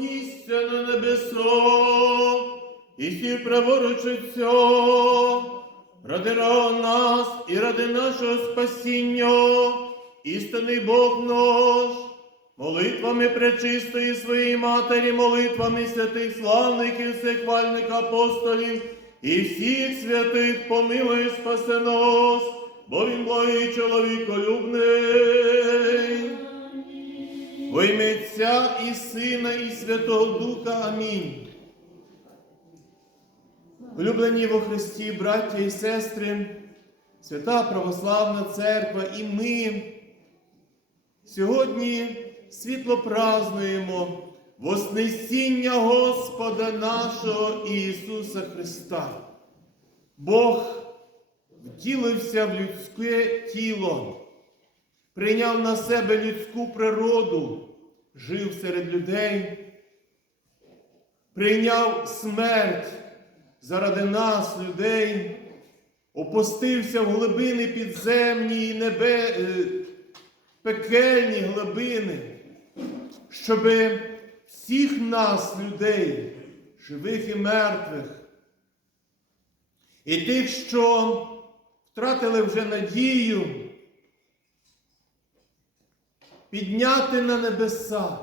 піднісся на небесо, і сів праворуч Отця, ради нас і ради нашого спасіння, істинний Бог наш, молитвами пречистої своєї Матері, молитвами святих славних і всехвальних апостолів і всіх святих помилуй спаси нас, бо він благий чоловіколюбний. Во ім'я Отця і Сина, і Святого Духа. Амінь. Улюблені во Христі, браття і сестри, свята Православна Церква і ми сьогодні світло празнуємо Вознесіння Господа нашого Ісуса Христа. Бог втілився в людське тіло прийняв на себе людську природу, жив серед людей, прийняв смерть заради нас, людей, опустився в глибини підземні і небе, е, пекельні глибини, щоб всіх нас, людей, живих і мертвих, і тих, що втратили вже надію, підняти на небеса,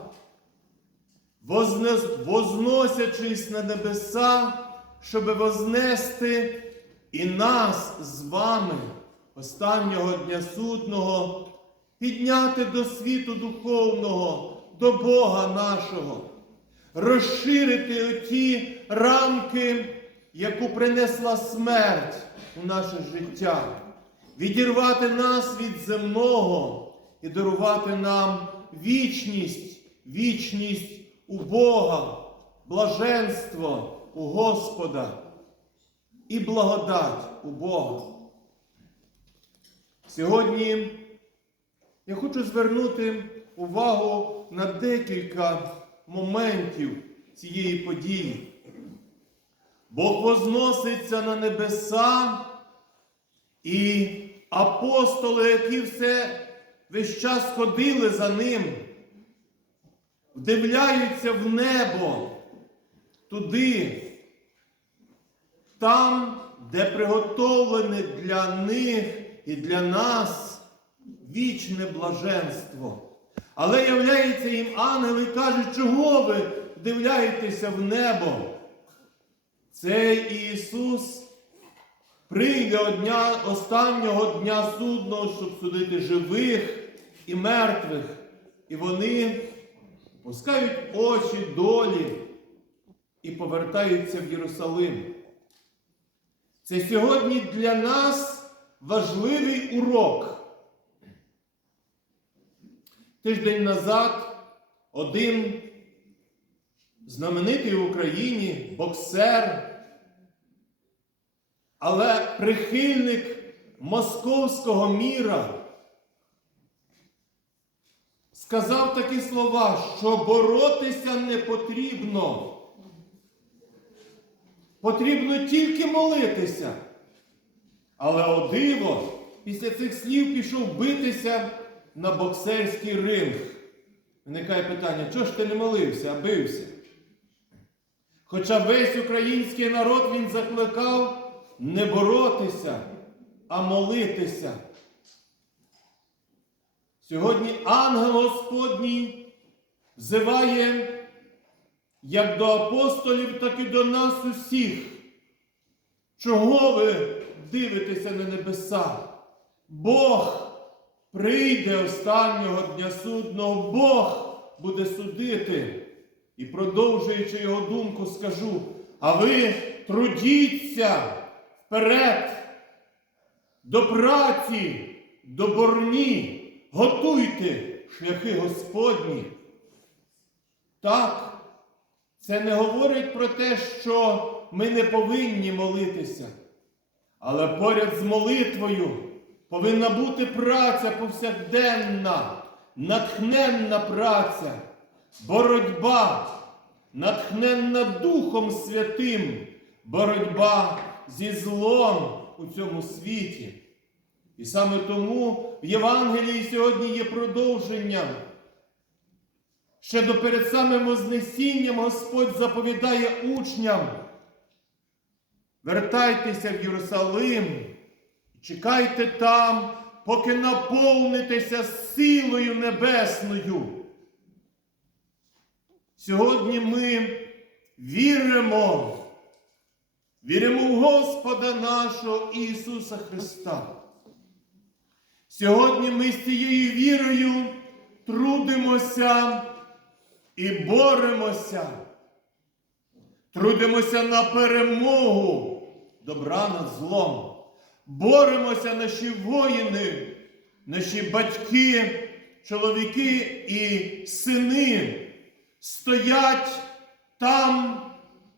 возносячись на небеса, щоб вознести і нас з вами останнього дня судного, підняти до світу духовного, до Бога нашого, розширити оті рамки, яку принесла смерть у наше життя, відірвати нас від земного і дарувати нам вічність, вічність у Бога, блаженство у Господа і благодать у Бога. Сьогодні я хочу звернути увагу на декілька моментів цієї події. Бог возноситься на небеса, і апостоли, які все весь час ходили за ним, вдивляються в небо туди, там, де приготовлене для них і для нас вічне блаженство. Але являється їм ангел і каже, чого ви вдивляєтеся в небо? Цей Ісус прийде одня, останнього дня судного, щоб судити живих і мертвих. І вони пускають очі долі і повертаються в Єрусалим. Це сьогодні для нас важливий урок. Тиждень назад один знаменитий в Україні боксер, але прихильник московського міра сказав такі слова, що боротися не потрібно. Потрібно тільки молитися. Але о диво, після цих слів пішов битися на боксерський ринг. Виникає питання, чого ж ти не молився, а бився? Хоча весь український народ він закликав не боротися, а молитися. Сьогодні ангел Господній взиває як до апостолів, так і до нас усіх. Чого ви дивитеся на небеса? Бог прийде останнього дня судного, Бог буде судити. І продовжуючи його думку, скажу, а ви трудіться вперед до праці, до борні, готуйте шляхи Господні. Так, це не говорить про те, що ми не повинні молитися. Але поряд з молитвою повинна бути праця повсякденна, натхненна праця, боротьба, натхненна Духом Святим, боротьба зі злом у цьому світі. І саме тому в Євангелії сьогодні є продовження Ще до перед самим Вознесінням Господь заповідає учням. Вертайтеся в Єрусалим, чекайте там, поки наповнитеся силою небесною. Сьогодні ми віримо, віримо в Господа нашого Ісуса Христа. Сьогодні ми з цією вірою трудимося і боремося. Трудимося на перемогу добра над злом. Боремося наші воїни, наші батьки, чоловіки і сини стоять там,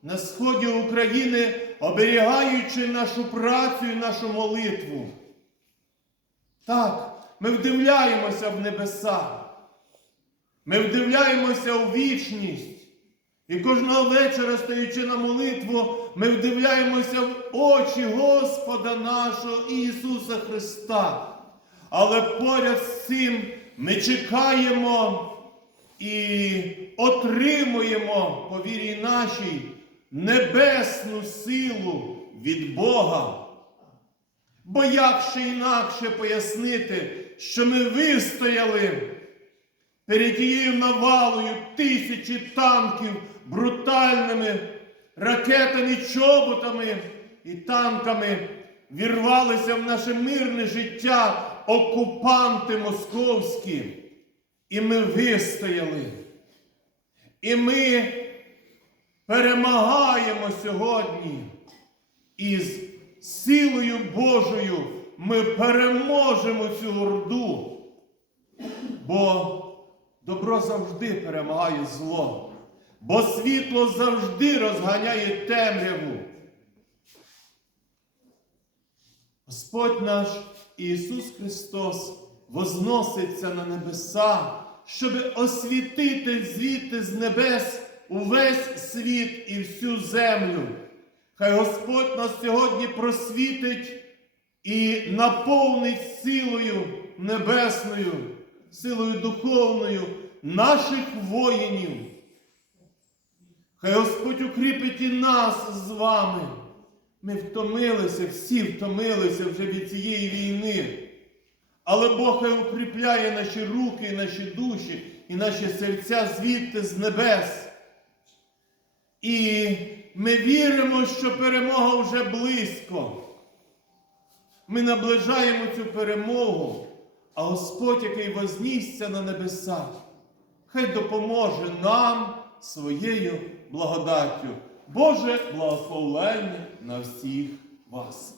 на сході України, оберігаючи нашу працю і нашу молитву. Так, ми вдивляємося в небеса. Ми вдивляємося у вічність. І кожного вечора, стаючи на молитву, ми вдивляємося в очі Господа нашого Ісуса Христа. Але поряд з цим ми чекаємо і отримуємо по вірі нашій небесну силу від Бога. Бо як ще інакше пояснити, що ми вистояли перед тією навалою тисячі танків брутальними ракетами, чоботами і танками вірвалися в наше мирне життя окупанти московські. І ми вистояли. І ми перемагаємо сьогодні. І з силою Божою ми переможемо цю орду. Бо добро завжди перемагає зло, бо світло завжди розганяє темряву. Господь наш Ісус Христос возноситься на небеса, щоб освітити звідти з небес увесь світ і всю землю. Хай Господь нас сьогодні просвітить і наповнить силою небесною, силою духовною наших воїнів. Хай Господь укріпить і нас з вами. Ми втомилися, всі втомилися вже від цієї війни. Але Бог хай укріпляє наші руки, і наші душі, і наші серця звідти з небес. І ми віримо, що перемога вже близько. Ми наближаємо цю перемогу, а Господь, який вознісся на небеса, хай допоможе нам своєю благодаттю. Боже благословення на всіх вас.